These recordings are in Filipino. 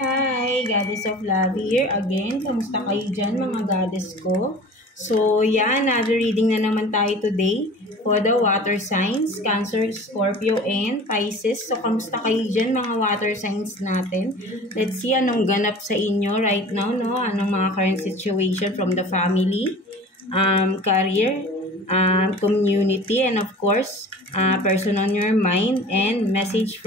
Hi, Goddess of Love here again. Kamusta kayo dyan mga goddess ko? So, yeah, another reading na naman tayo today for the water signs, Cancer, Scorpio, and Pisces. So, kamusta kayo dyan mga water signs natin? Let's see anong ganap sa inyo right now, no? Anong mga current situation from the family, career, community, and of course, person on your mind, and message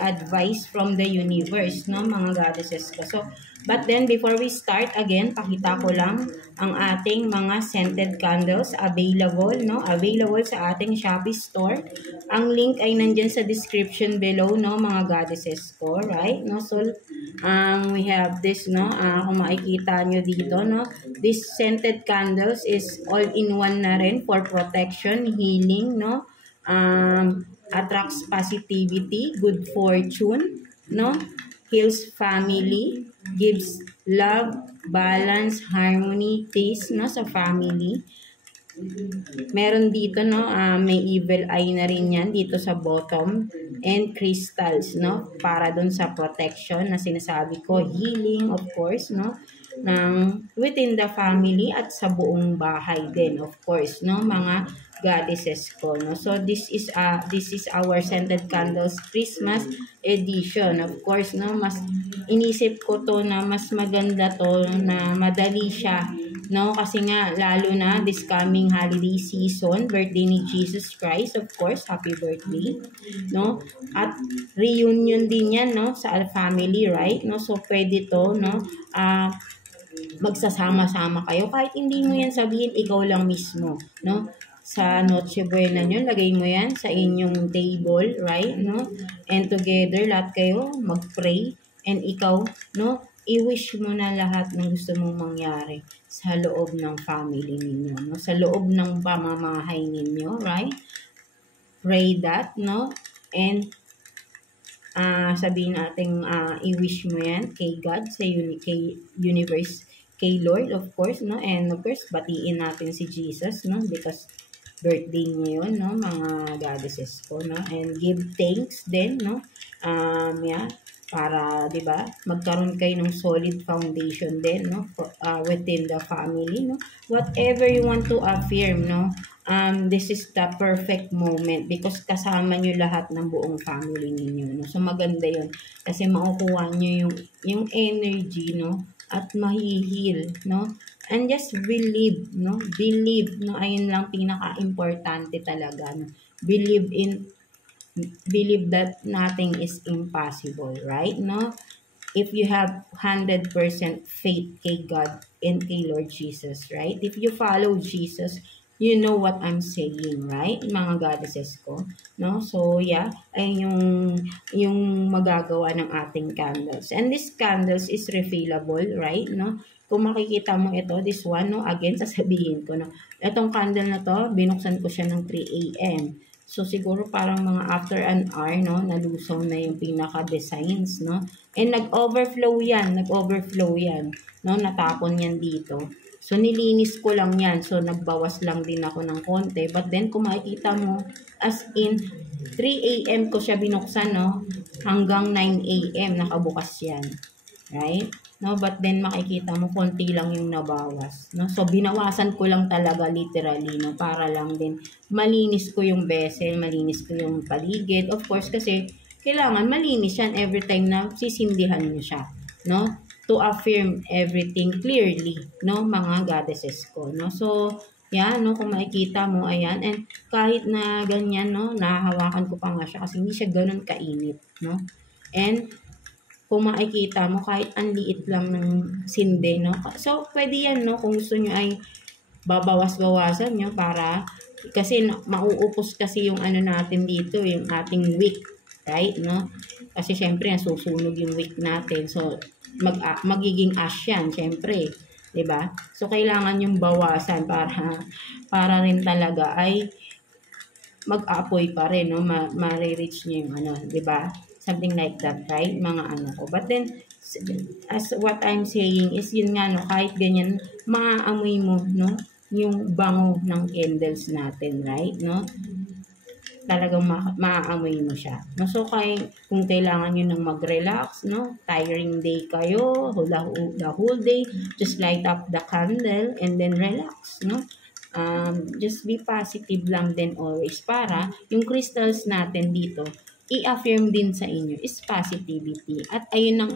advice from the universe, no, mga goddesses ko. So, but then, before we start, again, pakita ko lang ang ating mga scented candles available, no, available sa ating Shopee store. Ang link ay nandyan sa description below, no, mga goddesses ko, right? No, so, we have this, no, kung makikita nyo dito, no, this scented candles is all-in-one na rin for protection, healing, no, attracts positivity, good fortune, no? Heals family, gives love, balance, harmony, peace, no, sa family. Meron dito, no, may evil eye na rin yan dito sa bottom, and crystals, no, para dun sa protection na sinasabi ko, healing, of course, no, ng within the family at sa buong bahay din, of course, no, mga goddesses ko, no. So this is our scented candles Christmas edition, of course, no. Mas inisip ko to na mas maganda to na madali siya, no, kasi nga lalo na this coming holiday season, birthday ni Jesus Christ, of course, happy birthday, no, at reunion din yan, no, sa family, right, no. So pwede to, no, magsasama-sama kayo kahit hindi mo yan sabihin, ikaw lang mismo, no, sa Noche Buena nyo, lagay mo yan sa inyong table, right, no, and together, lahat kayo mag-pray, and ikaw, no, i-wish mo na lahat ng gusto mong mangyari sa loob ng family ninyo, no, sa loob ng pamamahay ninyo, right, pray that, no, and sabihin natin, i-wish mo yan kay God, kay universe, kay Lord, of course, no, and of course, batiin natin si Jesus, no, because birthday niyo yun, no, mga goddesses ko, no, and give thanks din, no, yeah, para, di ba, magkaroon kayo ng solid foundation din, no, for, within the family, no, whatever you want to affirm, no, this is the perfect moment because kasama nyo lahat ng buong family ninyo, no, so maganda yun, kasi makukuha nyo yung energy, no, at mahihil, no, and just believe, no, ayun lang pinaka-importante talaga, no, believe that nothing is impossible, right, no, if you have 100% faith kay God and kay Lord Jesus, right, if you follow Jesus, you know what I'm saying, right, mga goddesses ko, no, so yeah, ay yung magagawa ng ating candles, and this candles is refillable, right, no. Kung makikita mo ito, this one, no, again, sasabihin ko, no, itong candle na to, binuksan ko siya ng 3 AM. So, siguro parang mga after an hour, no, nalusaw na yung pinaka-designs, no. And nag-overflow yan, no, natapon yan dito. So, nilinis ko lang yan. So, nagbawas lang din ako ng konti. But then, kung makikita mo, as in, 3 AM ko siya binuksan, no, hanggang 9 AM, nakabukas yan. Right? No, but then makikita mo konti lang yung nabawas, no? So binawasan ko lang talaga literally, no, para lang din malinis ko yung vessel, malinis ko yung paligid. Of course kasi kailangan malinis yan every time na sisindihan niyo siya, no? To affirm everything clearly, no, mga goddesses ko, no? So yan, no, kung makikita mo, ayan, and kahit na ganyan, no, nahahawakan ko pa nga siya kasi hindi siya ganun kainit, no? And kung makikita mo, kahit ang liit lang ng sinde, no? So, pwede yan, no? Kung gusto nyo ay babawas-bawasan nyo para, kasi mauupos kasi yung ano natin dito, yung ating wick, right, no? Kasi syempre, nasusunog yung wick natin. So, magiging ash yan, syempre. 'Di ba? So, kailangan yung bawasan para rin talaga ay mag-apoy pa rin, no? Ma-reach nyo yung ano, 'di ba? Something like that, right? Mga ano ko. But then, as what I'm saying is yun nga, no, kahit ganyan, maaamoy mo, no, yung bango ng candles natin, right, no? talagang maaamoy mo siya. No? So, kung kailangan nyo nang mag-relax, no? Tiring day kayo, the whole day, just light up the candle and then relax, no? Just be positive lang din always para yung crystals natin dito, i-affirm din sa inyo is positivity. At ayun ang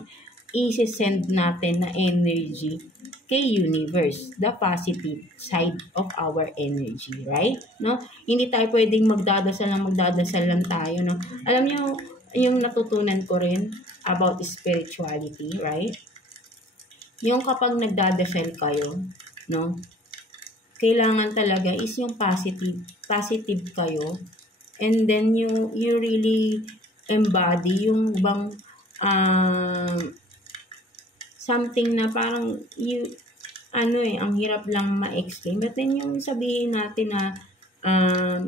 i-send natin na energy kay universe, the positive side of our energy, right? No? Hindi tayo pwedeng magdadasal lang tayo, no? Alam niyo, yung natutunan ko rin about spirituality, right? Yung kapag nagdadasal kayo, no? Kailangan talaga is yung positive kayo, and then you really embody yung bang something na parang ang hirap lang ma-explain. But then yung sabihin natin na,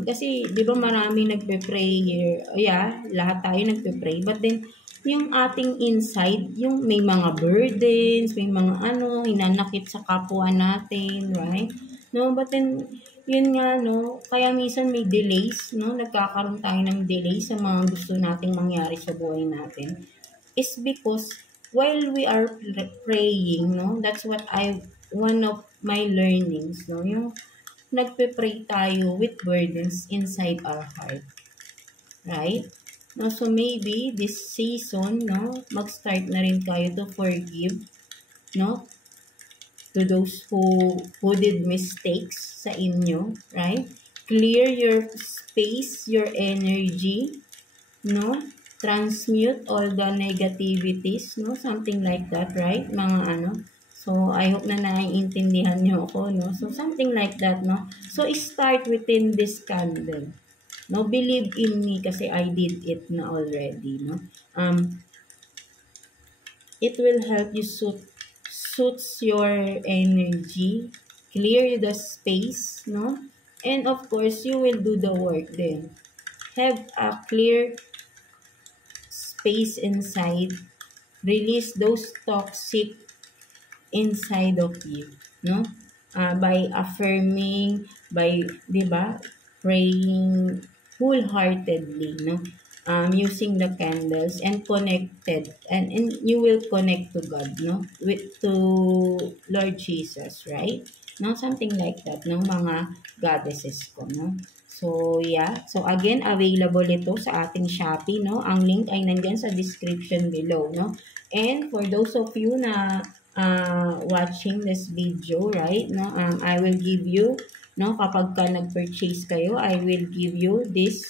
kasi di ba marami nagpe-pray here. Yeah, lahat tayo nagpe-pray. But then, yung ating inside, yung may mga burdens, may mga hinanakit sa kapwa natin, right? No, but then, yun nga, no, kaya minsan may delays, no, nagkakaroon tayo ng delays sa mga gusto nating mangyari sa buhay natin. Is because while we are praying, no, that's what one of my learnings, no, yung nagpe-pray tayo with burdens inside our heart, right? No, so maybe this season, no, mag-start na rin kayo to forgive, no, to those who did mistakes sa inyo, right? Clear your space, your energy, no? Transmute all the negativities, no? Something like that, right? Mga So, I hope na naiintindihan nyo ako, no? So, something like that, no? So, start within this candle. No? Believe in me kasi I did it na already, no? It will help you suits your energy, clear the space, no? And of course, you will do the work then. Have a clear space inside, release those toxic inside of you, no? By affirming, by, di ba, praying wholeheartedly, no? Using the candles and connected, and you will connect to God, no? To Lord Jesus, right? No, something like that, no, mga goddesses ko, no? So, yeah. So, again, available ito sa ating Shopee, no? Ang link ay nandyan sa description below, no? And for those of you na watching this video, right, no? I will give you, no? Kapag ka nag-purchase kayo, I will give you this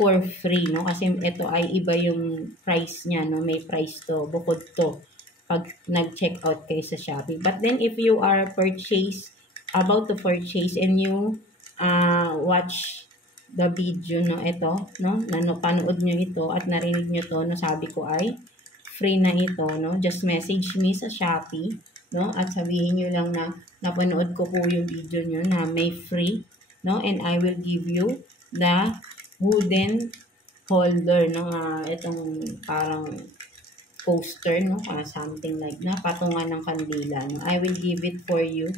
for free, no? Kasi ito ay iba yung price niya, no? May price to, bukod to, pag nag-check out kayo sa Shopee. But then, if you are about to purchase and you watch the video, no, ito, no, panood nyo ito at narinig nyo to, no, sabi ko ay free na ito, no, just message me sa Shopee, no, at sabihin nyo lang na napanood ko po yung video nyo na may free, no, and I will give you the wooden holder, no, itong parang poster, no, something like na patungan ng kandila, no, I will give it for you.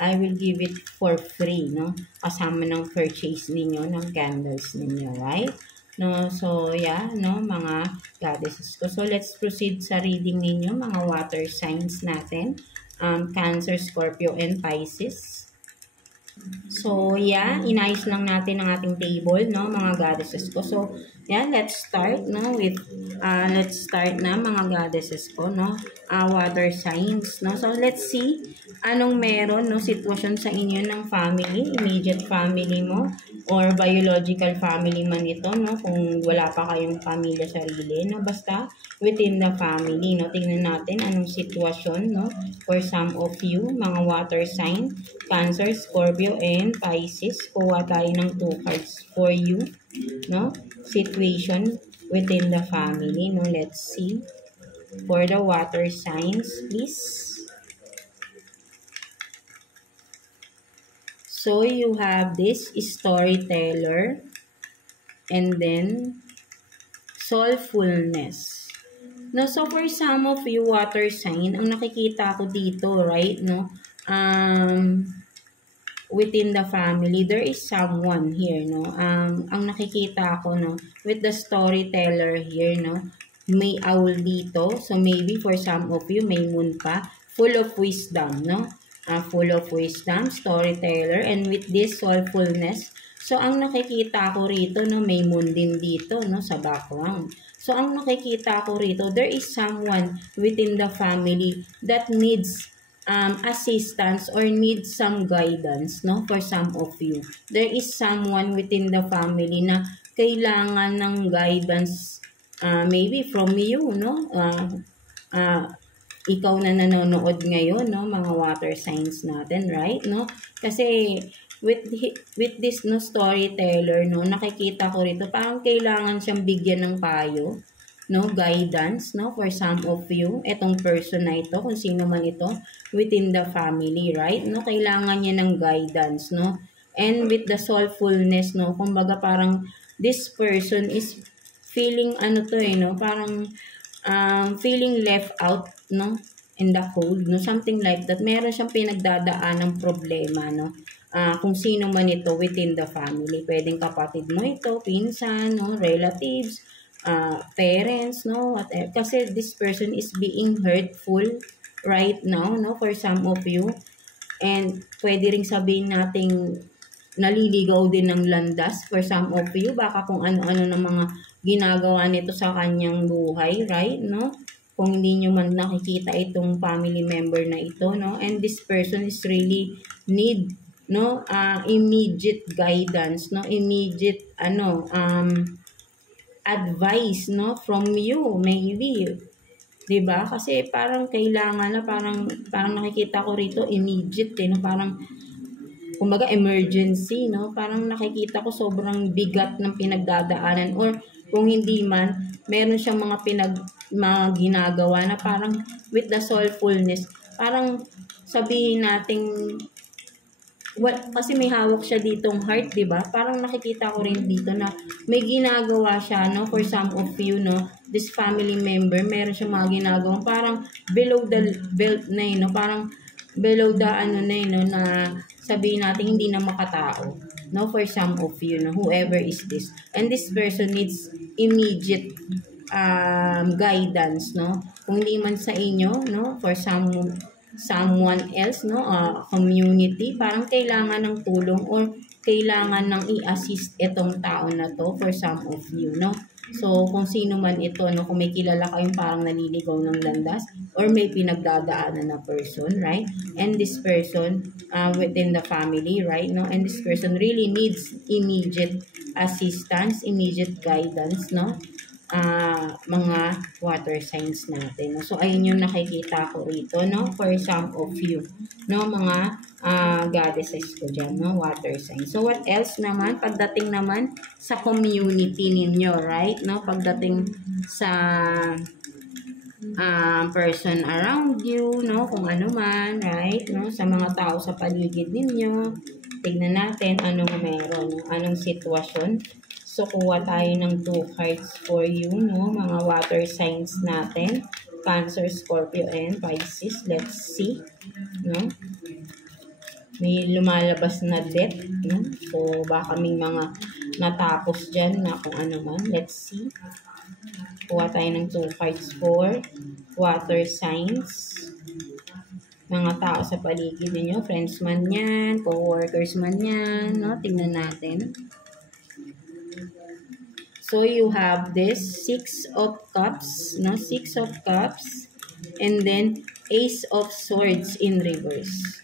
I will give it for free, no? Kasama ng purchase ninyo ng candles ninyo, right? No, so yeah, no, mga goddesses ko. So let's proceed sa reading ninyo, mga water signs natin. Cancer, Scorpio, and Pisces. So yeah, inayos lang natin ang ating table, no, mga goddesses ko. So yeah, let's start, no, with let's start na, mga goddesses ko, no, water signs, no. So let's see anong meron, no, sitwasyon sa inyo ng family, immediate family mo, or biological family man ito, no, kung wala pa kayong pamilya sarili, no, basta within the family, no. Tingnan natin anong sitwasyon, no, for some of you, mga water sign, Cancer, Scorpio, and Pisces. Kuha tayo ng 2 cards for you, no, situation within the family, no. Let's see for the water signs, please. So, you have this storyteller, and then soulfulness. No, so for some of you water sign, ang nakikita ko dito, right, no, within the family, there is someone here, no? Ang nakikita ko, no, with the storyteller here, no, may owl dito. So, maybe for some of you, may moon pa. Full of wisdom, no? Full of wisdom, storyteller, and with this soulfulness. So, ang nakikita ko rito, no, may moon din dito, no, sa background. So, ang nakikita ko rito, there is someone within the family that needs assistance or needs some guidance, no, for some of you. There is someone within the family na kailangan ng guidance, maybe from you, no, ikaw na nanonood ngayon, no, mga water signs natin, right, no, kasi with this, no, storyteller, no, nakikita ko rito parang kailangan siyang bigyan ng payo, no, guidance, no, for some of you, etong person na ito, kung sino man ito, within the family, right, no, kailangan niya ng guidance, no, and with the soulfulness, no, kumbaga parang this person is feeling, ano to no, parang feeling left out, no, in the cold, no, something like that, meron siyang pinagdadaan ng problema, no, kung sino man ito within the family, pwedeng kapatid mo ito, pinsan, no, relatives, parents, no, whatever. Kasi this person is being hurtful right now, no, for some of you. And pwede ring sabihin nating naliligaw din ng landas for some of you. Baka kung ano-ano ng mga ginagawa nito sa kanyang buhay, right, no? Kung hindi nyo man nakikita itong family member na ito, no? And this person is really need, no, immediate guidance, no, immediate, advice, no, from you, maybe. 'Di ba? Kasi parang kailangan na, parang nakikita ko rito immediate, no, parang kumbaga emergency, no, parang nakikita ko sobrang bigat ng pinagdadaanan, or kung hindi man, meron siyang mga ginagawa na parang with the soulfulness, parang sabihin nating kasi may hawak siya ditong heart, 'di ba? Parang nakikita ko rin dito na may ginagawa siya, no, for some of you, no, this family member, meron siyang mga ginagawa parang below the belt na, no, parang below the no, na sabihin natin hindi na makatao, no, for some of you, no, whoever is this. And this person needs immediate guidance, no? Kung hindi man sa inyo, no, for someone else, no, community, parang kailangan ng tulong or kailangan ng i-assist itong tao na to for some of you, no. So, kung sino man ito, no, kung may kilala kayong parang naliligaw ng landas or may pinagdadaanan na person, right, and this person within the family, right, no, and this person really needs immediate assistance, immediate guidance, no, mga water signs natin, no? So, ayun yung nakikita ko rito, no, for some of you, no, mga goddesses ko dyan, no, water signs. So, what else naman, pagdating naman sa community ninyo, right, no, pagdating sa person around you, no, kung ano man, right, no, sa mga tao sa paligid ninyo, tignan natin anong meron, anong sitwasyon. So, kuha tayo ng 2 cards for you, no, mga water signs natin, Cancer, Scorpio, and Pisces. Let's see, no. May lumalabas na death, no. So, baka may mga natapos dyan na kung ano man. Let's see. Kuha tayo ng 2 cards for water signs. Mga tao sa paligid ninyo, friends man yan, co-workers man yan, no. Tingnan natin. So, you have this 6 of Cups, no? 6 of Cups, and then Ace of Swords in reverse.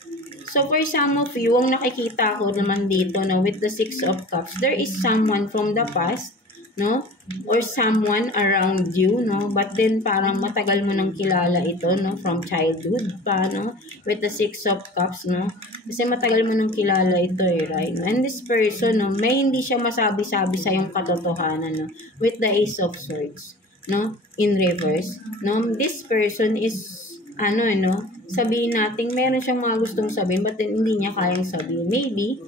So, for some of you, ang nakikita ko naman dito, no, with the 6 of Cups, there is someone from the past, no, or someone around you, no, but then parang matagal mo nang kilala ito, no, from childhood pa, no, with the 6 of Cups, no, kasi matagal mo nang kilala ito, right, and this person, no, may hindi siya masabi-sabi sa yung katotohanan, no, with the Ace of Swords, no, in reverse, no, this person is, no, sabihin natin, meron siyang mga gustong sabihin, but then hindi niya kayang sabihin, maybe,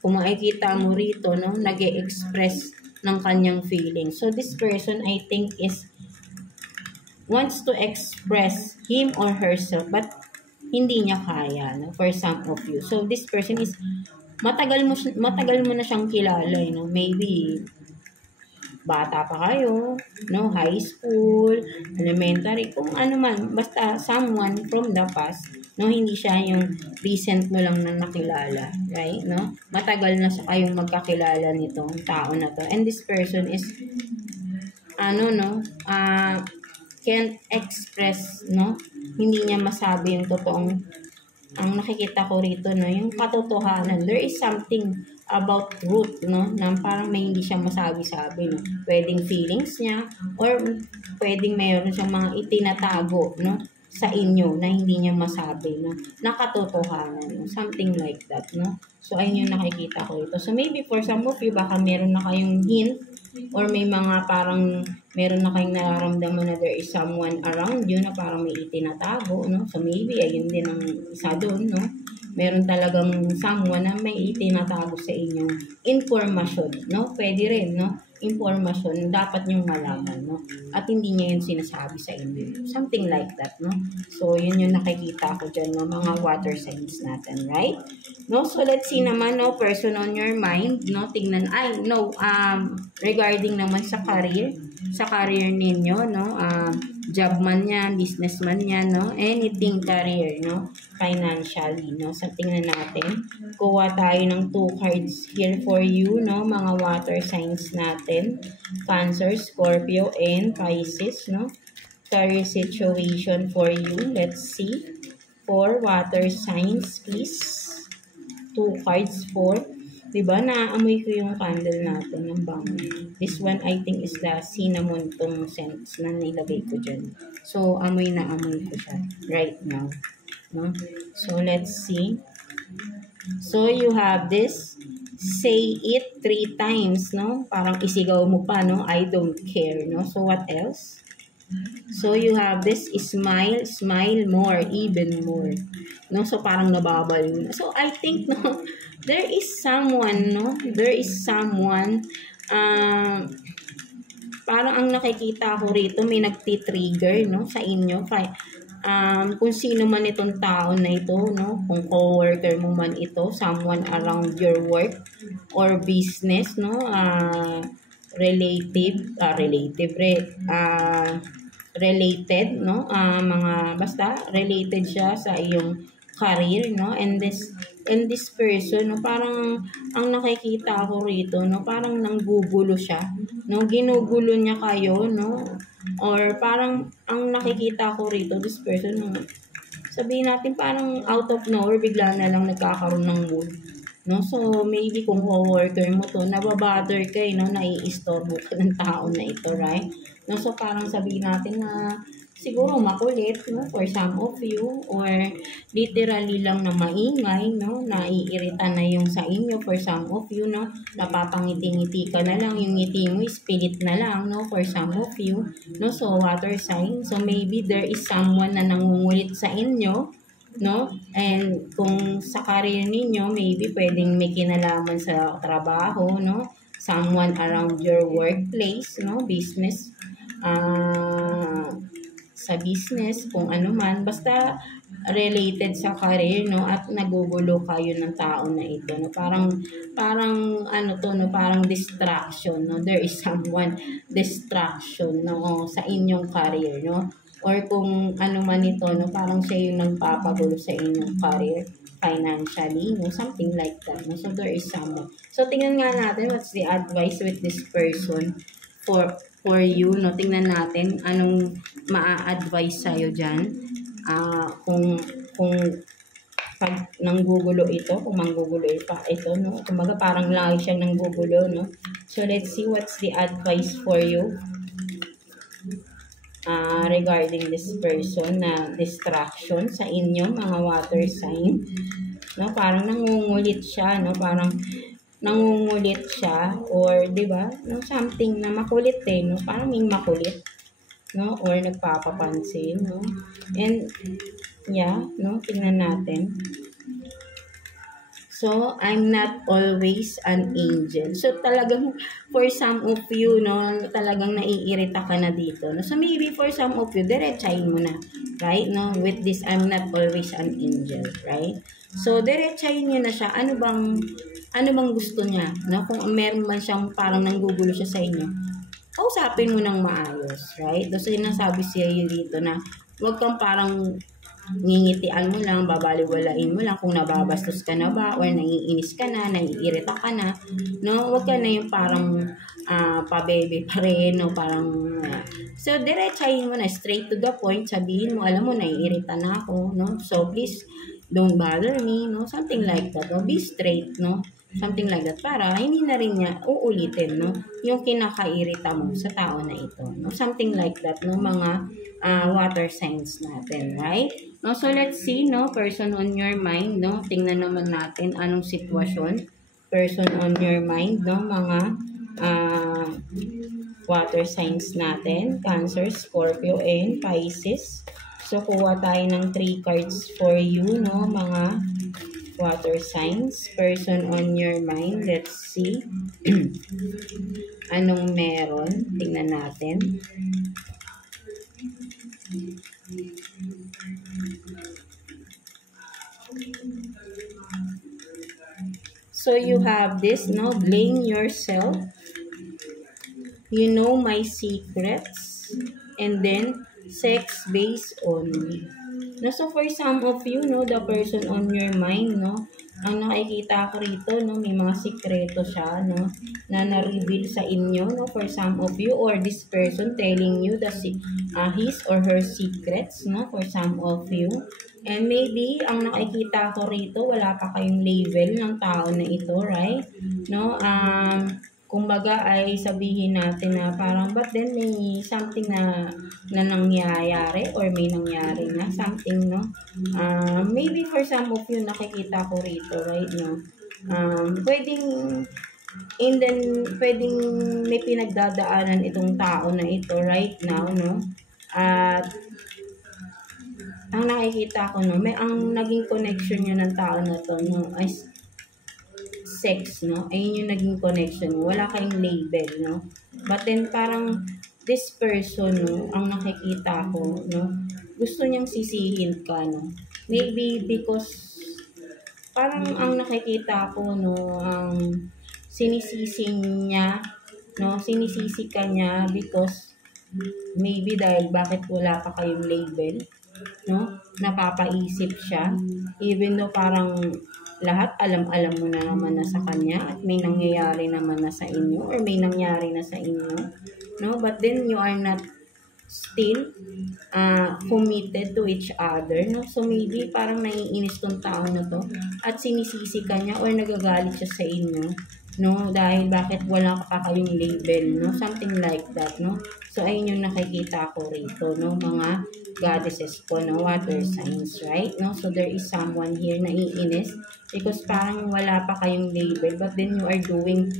kung makikita mo rito, no, nag-e-express ng kanyang feelings. So, this person, I think, wants to express him or herself, but hindi niya kaya, no, for some of you. So, this person is matagal mo na siyang kilala, no? Maybe bata pa kayo, no? High school, elementary, kung ano man, basta someone from the past, no? Hindi siya yung recent mo lang na nakilala, right? No? Matagal na sa kayong magkakilala nitong tao na to. And this person is, can't express, no? Hindi niya masabi yung totoong, ang nakikita ko rito, no? Yung katotohanan. There is something about truth, no? Na parang may hindi siya masabi-sabi, no? Pwedeng feelings niya, or pwedeng mayroon siyang mga itinatago, no? Sa inyo na hindi niya masabi, no? Nakatotohanan, no? Something like that, no? So, ayun yung nakikita ko ito. So, maybe for some of you, baka meron na kayong hint, or may mga parang meron na kayong nararamdaman na there is someone around you na parang may itinatago, no? So, maybe, ayun din ang isa doon, no? Meron talagang someone na may itinatago sa inyong informasyon, no? Pwede rin, no? Informasyon, dapat nyong malaman, no? At hindi niya yun sinasabi sa inyo. Something like that, no? So, yun yung nakikita ko dyan, no? Mga water signs natin, right? No? So, let's see naman, no? Person on your mind, no? Tingnan, regarding naman sa career ninyo, no? Job man yan, business man yan, no? Anything career, no? Financially, no? So, tingnan natin. Kuha tayo ng 2 cards here for you, no? Mga water signs natin. Cancer, Scorpio, and Pisces, no? Career situation for you. Let's see. 4 water signs, please. 2 cards for, diba, naamoy ko yung candle natin ng bango. This one, I think, is the cinnamon tong scents na nilagay ko dyan. So, amoy na amoy ko siya right now. No? So, let's see. So, you have this, say it 3 times, no? Parang isigaw mo pa, no? I don't care, no? So, what else? So, you have this, smile, smile more, even more. No? So, parang nababaliw na. So, I think, no, there is someone, no? There is someone, parang ang nakikita ko rito, may nagtitrigger, no? Sa inyo. Kung sino man itong tao na ito, no? Kung co-worker mo man ito, someone around your work or business, no? Related, no? Basta related siya sa iyong career, no? And this person, no? Parang ang nakikita ko rito, no? Parang nanggugulo siya, no? Ginugulo niya kayo, no? Or parang ang nakikita ko rito, this person, no? Sabihin natin parang out of nowhere, bigla na lang nagkakaroon ng mood. No? So, maybe kung co-worker mo to, nababother ka, no? Nai-istorbo ka ng tao na ito, right? No? So, parang sabihin natin na siguro makulit, no? For some of you, or literally lang na maingay, no? Naiirita na yung sa inyo for some of you, no? Napapangiti-ngiti ka na lang, yung ngiti mo is pilit na lang, no? For some of you, no? So, water sign. So, maybe there is someone na nangungulit sa inyo, no? And kung sa career ninyo, maybe pwedeng may kinalaman sa trabaho, no? Someone around your workplace, no? Business, sa business, kung ano man, basta related sa career, no? At nagugulo kayo ng tao na ito, no? Parang ano to, no? Parang distraction, no? There is someone distraction, no? Sa inyong career, no? Or kung ano man ito, no? Parang siya yung nagpapagulo sa inyong career financially, no? Something like that, no? So, there is someone. So, tingnan nga natin what's the advice with this person for you, no? Tingnan natin anong maa-advise sa'yo dyan. Kung pag nanggugulo ito, kung manggugulo pa ito, no? Kumbaga parang lagi siyang nanggugulo, no? So, let's see what's the advice for you regarding this person na distraction sa inyong mga water sign. No? Parang nangungulit siya, no? Parang nangungulit siya, or 'di ba? No, something na makulit no? Parang may makulit, no? Or nagpapapansin, no? And yeah, no, tingnan natin. So, I'm not always an angel. So, talagang for some of you, no, talagang naiirita ka na dito. No? So, maybe for some of you, diretsahin mo na. Right? No? With this, I'm not always an angel. Right? So, diretsahin nyo na siya. Ano bang gusto niya? No? Kung meron man siyang parang nanggugulo siya sa inyo, kausapin mo ng maayos. Right? So, sinasabi siya dito na huwag kang parang ngingitian mo lang, babaliwalain mo lang kung nababastos ka na ba or nangiinis ka na, naiirita ka na, no? Huwag ka na yung parang pabebe pa rin, no? Parang, so, diretsahin mo na, straight to the point, sabihin mo, alam mo, naiirita na ako, no? So, please, don't bother me, no? Something like that, no? Be straight, no? Something like that, para hindi na rin niya uulitin, no? Yung kinakairita mo sa tao na ito, no? Something like that, no? Mga water signs natin, right? No, so let's see, no, person on your mind, no? Tingnan naman natin anong sitwasyon. Person on your mind, no? Mga water signs natin. Cancer, Scorpio, and Pisces. So, kuha tayo ng 3 cards for you, no? Mga water signs. Person on your mind. Let's see. Anong meron? Tingnan natin. So you have this, no? Blame yourself. You know my secrets. And then, sex based on me. No, so for some of you, no, the person on your mind, no, ang nakikita ko rito, no, may mga sikreto siya, no, na na-reveal sa inyo, no, for some of you, or this person telling you his or her secrets, no, for some of you. And maybe, ang nakikita ko rito, wala pa kayong label ng tao na ito, right? No, kumbaga ay sabihin natin na parang but then may something na nangyayari or may nangyari na something, no? Maybe for some of you nakikita ko rito, right, no? Pwedeng may pinagdadaanan itong tao na ito right now, no? At ang nakikita ko, no, ang naging connection niya ng tao na to, no, ay sex, no? Ayun yung naging connection. Wala kayong label, no? But then, parang this person, no, ang nakikita ko, no, gusto niyang sisihin ka, no? Maybe because, parang ang nakikita ko, no, ang sinisisi niya, no, sinisisi ka niya because, maybe dahil bakit wala pa kayong label, no? Napapaisip siya, even though parang lahat alam mo na naman na sa kanya at may nangyayari naman na sa inyo or may nangyari na sa inyo, no? But then you are not still committed to each other, no? So maybe parang naiinis tong tao na to at sinisisi ka niya or nagagalit siya sa inyo, no? Dahil bakit wala pa kayong label, no? Something like that, no? So ayun yung nakikita ko rito, no? Mga goddesses ko, no? Water signs, right? No? So there is someone here na iinis because parang wala pa kayong label but then you are doing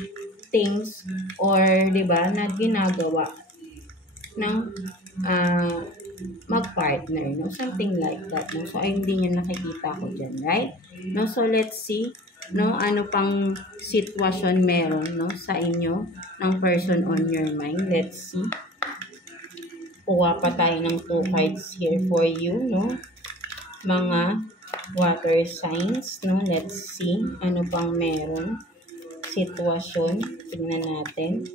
things or, di ba, na ginagawa ng mag-partner, no? Something like that, no? So ayun din yung nakikita ko dyan, right? No? So let's see, no, ano pang sitwasyon meron, no, sa inyo ng person on your mind. Let's see. Kuha pa tayo ng 2 cards here for you, no? Mga water signs, no? Let's see. Ano pang meron? Sitwasyon. Tingnan natin.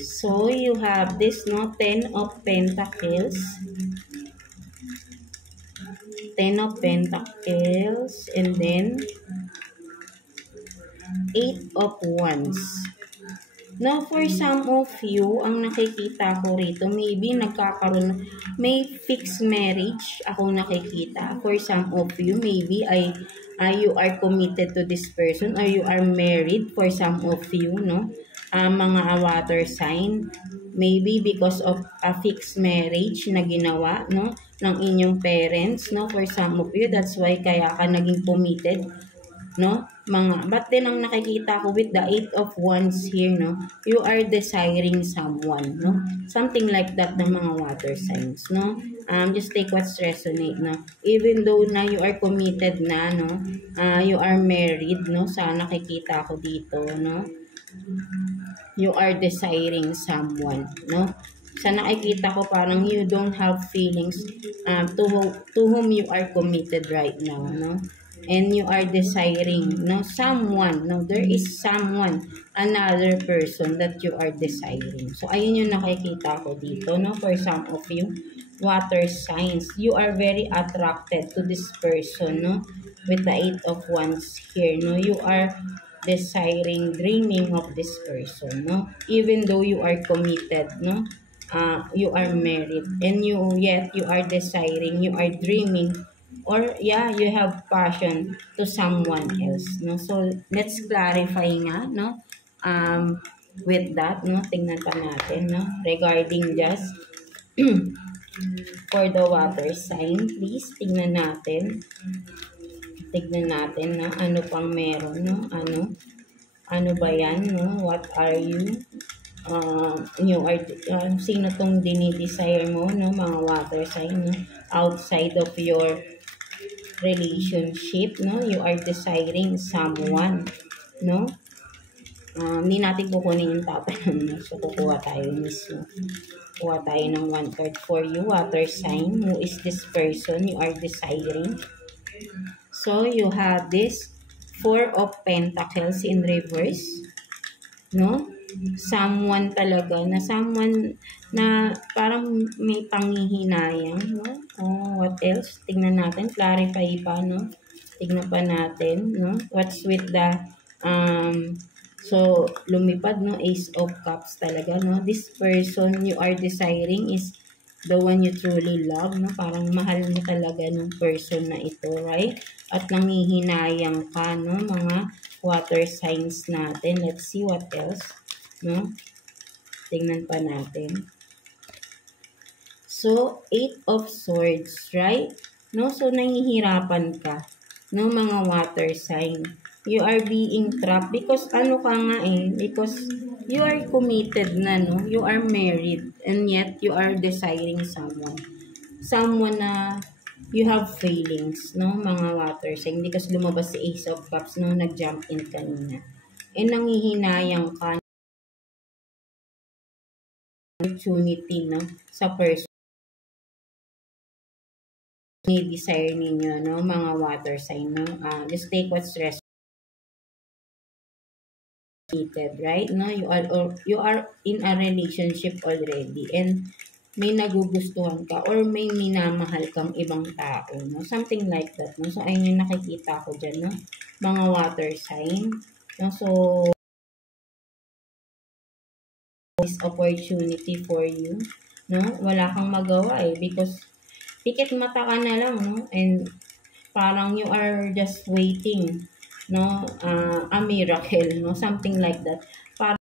So, you have this, no? 10 of Pentacles. 10 of Pentacles. And then, 8 of Wands. Now, for some of you, ang nakikita ko rito, maybe may fixed marriage akong nakikita. For some of you, maybe you are committed to this person or you are married for some of you, no? Mga water sign, maybe because of a fixed marriage na ginawa, no, ng inyong parents, no? For some of you, that's why kaya ka naging committed, no? But then ang nakikita ko with the 8 of Wands here, no, you are desiring someone, no, something like that ng mga water signs, no. Just take what's resonate, no, even though na you are committed na, no, you are married, no, sa nakikita ko dito, no, you are desiring someone, no. Sa nakikita ko parang you don't have feelings to whom you are committed right now, no, and you are desiring, no, someone, no, there is someone, another person that you are desiring. So ayun yung nakikita ko dito, no, for some of you water signs, you are very attracted to this person, no, with the 8 of Wands here, no, you are desiring, dreaming of this person, no, even though you are committed, no, you are married, and yet you are desiring, you are dreaming, or yeah, you have passion to someone else, no. So let's clarify nga, no, with that, no, tingnan pa natin, no, regarding just for the water sign, please tingnan natin na ano pang meron, no, ano ba yan, no, what are you, you are, sino tong dinidesire mo, no, mga water sign, no, outside of your relationship, no, you are desiring someone, no. Hindi natin kukunin yung tatanong, no, so kukuha tayo mismo. Kuha tayo ng 1 card for you, water sign, who is this person you are desiring. So you have this 4 of Pentacles in reverse, no, someone talaga, na someone na parang may panghihinayang, no. What else? Tingnan natin, clarify pa, no, tingnan pa natin, no, what's with the so lumipad, no, Ace of Cups talaga, no, this person you are desiring is the one you truly love, no, parang mahal mo talaga ng person na ito, right, at nangihinayang ka, no, mga water signs natin. Let's see what else, no, tingnan pa natin. So 8 of Swords, right, no, so nahihirapan ka, no, mga water sign, you are being trapped because ano ka nga because you are committed na, no, you are married, and yet you are desiring someone na you have feelings, no, mga water sign, because lumabas si Ace of Cups, no, nag-jump in kanina, and nanghihinayang ka opportunity, no, sa person ni-desire ninyo, no, mga water sign, no, just take what's right, no, you are in a relationship already, and may nagugustuhan ka or may minamahal kang ibang tao, no, something like that, no. So ayun yung nakikita ko dyan, no, mga water sign, no. So this opportunity for you, no, wala kang magawa because pikit mata ka na lang, no, and parang you are just waiting, no, a miracle, no, something like that, parang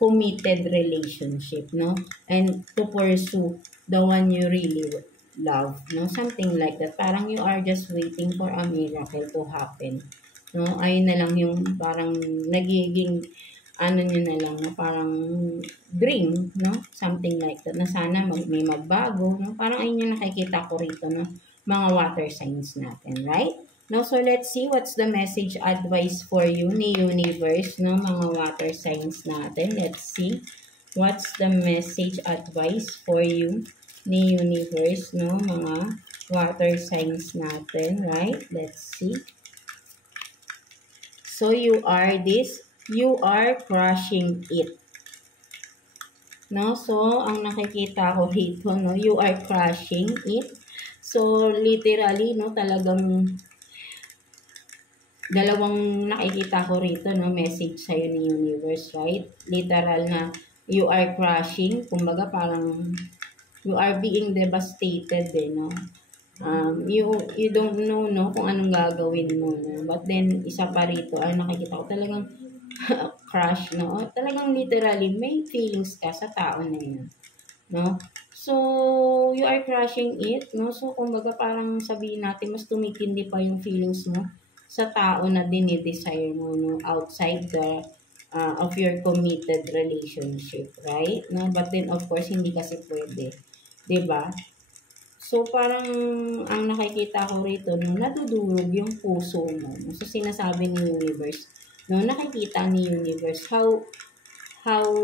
committed relationship, no, and to pursue the one you really love, no, something like that, parang you are just waiting for a miracle to happen, no. Ayun na lang yung parang nagiging ano nyo na lang, no, parang dream, no, something like that, na sana may magbago, no, parang ayun yung nakikita ko rito, no, mga water signs natin, right? No, so let's see what's the message advice for you ni universe, no, mga water signs natin. Let's see what's the message advice for you ni universe, no, mga water signs natin, right? Let's see. So you are crushing it, no. So ang nakikita ko dito, no, you are crushing it. So literally, no, talagang dalawang nakikita ko rito, no, message sa'yo ni universe, right? Literal na you are crushing, kumbaga parang you are being devastated, no. You don't know, no, kung anong gagawin mo, no? But then isa pa rito ay nakikita ko talagang crush, no, talagang literally may feelings ka sa tao na yun, no? So, you are crushing it, no? So, kumbaga parang sabihin natin, mas tumitindi pa yung feelings mo sa tao na dinidesire mo, no? Outside of your committed relationship, right? No? But then, of course, hindi kasi pwede. 'Di ba? So, parang ang nakikita ko rito, no, nadudurog yung puso mo. No? So, sinasabi ni Universe, no, nakikita ni Universe how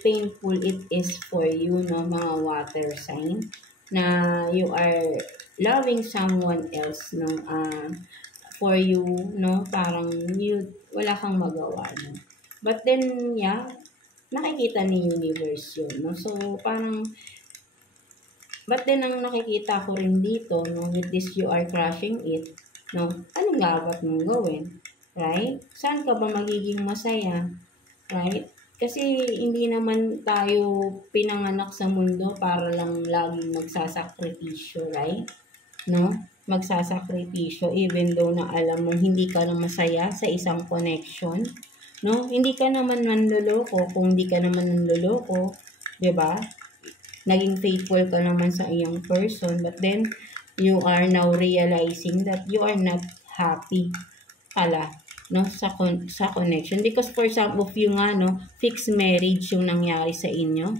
painful it is for you, no, mga water sign, na you are loving someone else, no, for you, no, parang wala kang magawa, no. But then, yeah, nakikita ni Universe yun, no. So, parang but then, ang nakikita ko rin dito, no, with this you are crushing it, no, anong dapat mong gawin? Right? Saan ka ba magiging masaya? Right? Kasi hindi naman tayo pinanganak sa mundo para lang laging magsasakripisyo, right? No? Magsasakripisyo even though na alam mong hindi ka na masaya sa isang connection. No? Hindi ka naman nanloloko kung hindi ka naman nanloloko. 'Di ba? Naging faithful ka naman sa iyong person, but then you are now realizing that you are not happy pala, no, sa connection, because for some of you nga, no, fixed marriage yung nangyari sa inyo,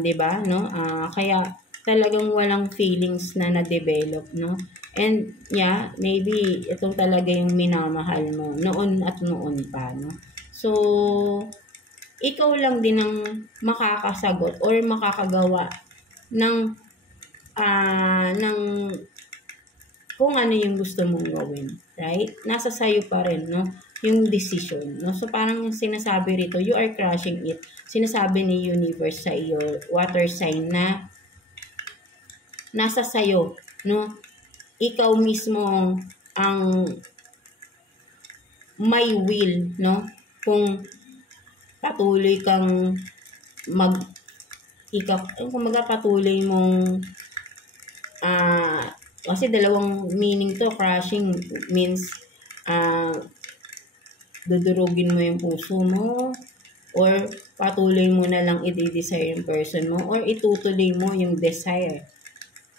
'di ba, no, kaya talagang walang feelings na na-develop, no, and yeah, maybe itong talaga yung minamahal mo noon at noon pa, no. So, ikaw lang din ang makakasagot or makakagawa ng kung ano yung gusto mong gawin, right? Nasa sayo pa rin, no? Yung decision, no? So, parang sinasabi rito, you are crushing it. Sinasabi ni Universe sa iyo, water sign, na nasa sayo, no? Ikaw mismo ang may will, no? Kung patuloy kang kumaga patuloy mong kasi dalawang meaning to, crushing means dudurugin mo yung puso mo, or patuloy mo na lang i-desire yung person mo, or itutuloy mo yung desire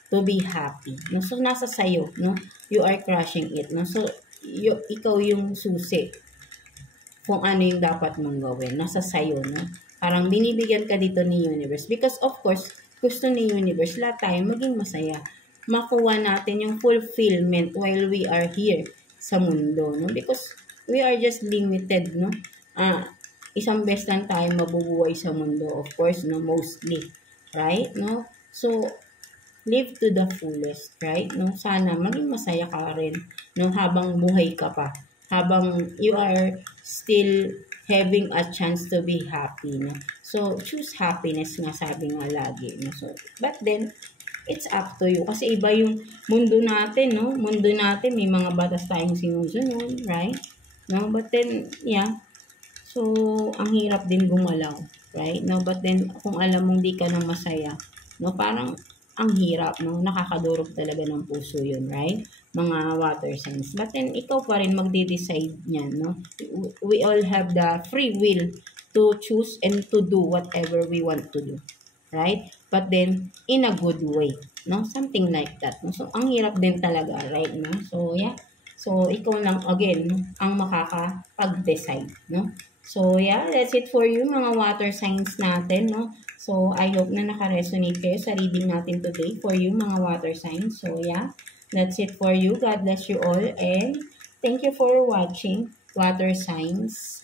to be happy, no? So, nasa sayo, no? You are crushing it, no? So, ikaw yung susi kung ano yung dapat mong gawin. Nasa sayo, no? Parang binibigyan ka dito ni Universe. Because, of course, gusto ni Universe, lahat tayo maging masaya. Makuha natin yung fulfillment while we are here sa mundo, no? Because we are just limited, no? Isang beses lang tayo mabubuhay sa mundo, of course, no? Mostly, right? No? So, live to the fullest, right? No? Sana maging masaya ka rin, no? Habang buhay ka pa. Habang you are still having a chance to be happy, no? So, choose happiness nga, sabi nga lagi, no? So, but then, it's up to you. Kasi iba yung mundo natin, no? Mundo natin, may mga batas tayong sinusunod, right? No? But then, yeah. So, ang hirap din gumalaw, right? No? But then, kung alam mong di ka na masaya, no? Parang, ang hirap, no? Nakakadurog talaga ng puso yun, right? Mga water signs. But then, ikaw pa rin magde-decide niyan, no? We all have the free will to choose and to do whatever we want to do, right? But then, in a good way, no? Something like that, no? So, ang hirap din talaga, right, no? So, yeah. So, ikaw lang, again, ang makakapag-decide, no? So, yeah, that's it for you, mga water signs natin, no? So, I hope na naka-resonate kayo sa reading natin today for you, mga water signs. So, yeah, that's it for you. God bless you all, and thank you for watching, water signs.